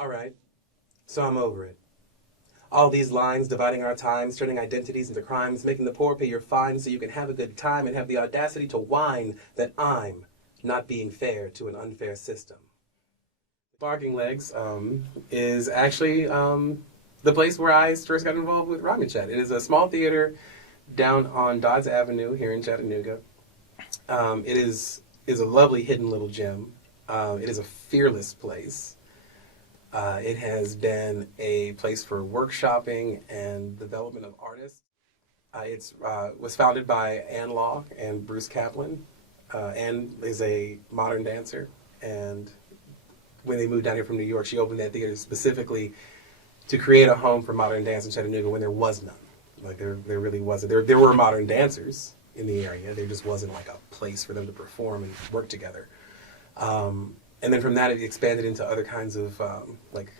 All right, so I'm over it. All these lines dividing our times, turning identities into crimes, making the poor pay your fines so you can have a good time and have the audacity to whine that I'm not being fair to an unfair system. Barking Legs is actually the place where I first got involved with Ramen Chat. It is a small theater down on Dodds Avenue here in Chattanooga. It is a lovely hidden little gem. It is a fearless place. It has been a place for workshopping and development of artists. It was founded by Ann Law and Bruce Kaplan. Ann is a modern dancer, and when they moved down here from New York, she opened that theater specifically to create a home for modern dance in Chattanooga when there was none. Like there really wasn't. There were modern dancers in the area. There just wasn't like a place for them to perform and work together. And then from that, it expanded into other kinds of like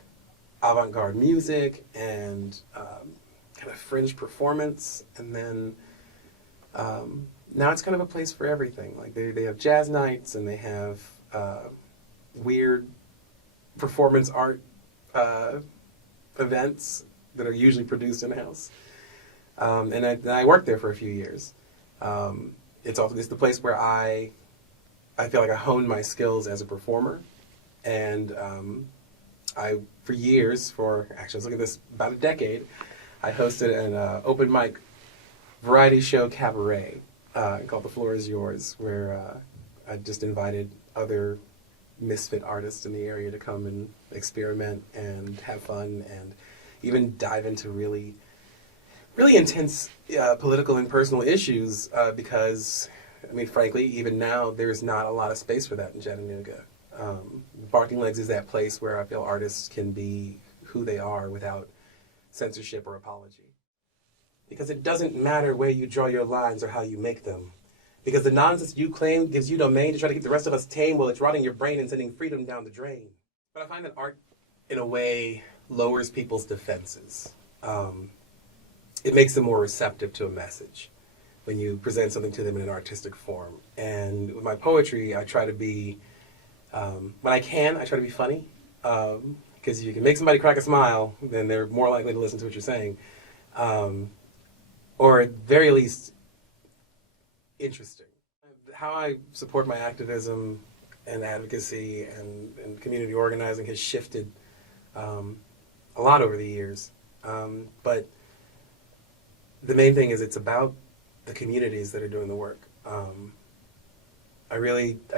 avant-garde music and kind of fringe performance. And then now it's kind of a place for everything. Like they have jazz nights and they have weird performance art events that are usually produced in-house. And I worked there for a few years. It's the place where I feel like I honed my skills as a performer, and for years, let's look at this, about a decade, I hosted an open mic variety show cabaret called The Floor Is Yours, where I just invited other misfit artists in the area to come and experiment and have fun and even dive into really intense political and personal issues because, I mean, frankly, even now, there's not a lot of space for that in Chattanooga. Barking Legs is that place where I feel artists can be who they are without censorship or apology. Because it doesn't matter where you draw your lines or how you make them. Because the nonsense you claim gives you domain to try to keep the rest of us tame while it's rotting your brain and sending freedom down the drain. But I find that art, in a way, lowers people's defenses. It makes them more receptive to a message when you present something to them in an artistic form. And with my poetry, I try to be, when I can, I try to be funny. Because if you can make somebody crack a smile, then they're more likely to listen to what you're saying. Or at very least, interesting. How I support my activism and advocacy and community organizing has shifted a lot over the years. But the main thing is it's about the communities that are doing the work. I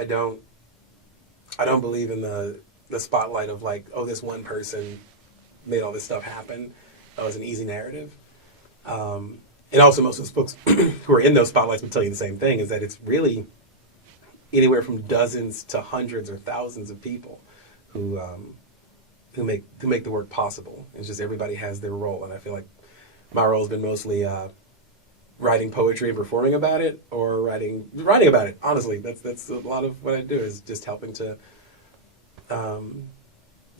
don't believe in the spotlight of like, oh, this one person made all this stuff happen. That was an easy narrative. And also most of the folks who are in those spotlights would tell you the same thing, is that it's really anywhere from dozens to hundreds or thousands of people who make the work possible. It's just everybody has their role, and I feel like my role has been mostly writing poetry and performing about it, or writing about it. Honestly, that's a lot of what I do, is just helping to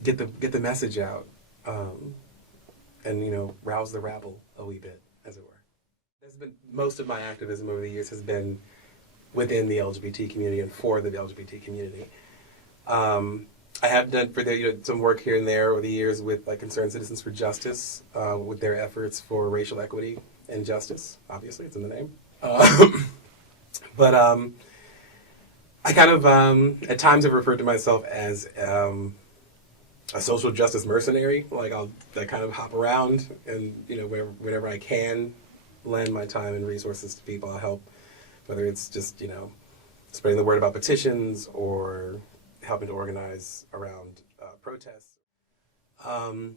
get the message out, and rouse the rabble a wee bit, as it were. Most of my activism over the years has been within the LGBT community and for the LGBT community. I have done some work here and there over the years with like Concerned Citizens for Justice, with their efforts for racial equity and justice. Obviously, it's in the name. But I kind of at times have referred to myself as a social justice mercenary. Like I kind of hop around and whenever I can lend my time and resources to people, I'll help. Whether it's just spreading the word about petitions or helping to organize around protests. And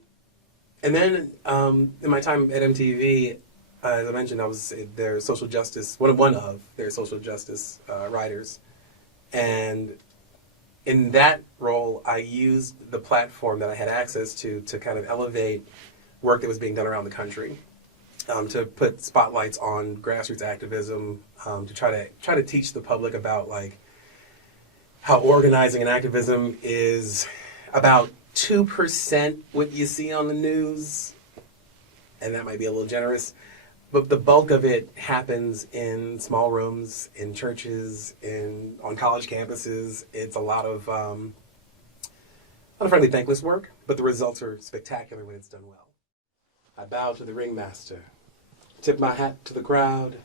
then in my time at MTV, as I mentioned, I was their social justice, one of their social justice writers. And in that role, I used the platform that I had access to kind of elevate work that was being done around the country, to put spotlights on grassroots activism, to try to teach the public about like how organizing and activism is about 2% what you see on the news, and that might be a little generous, but the bulk of it happens in small rooms, in churches, on college campuses. It's a lot of unfriendly, thankless work, but the results are spectacular when it's done well. I bow to the ringmaster, tip my hat to the crowd,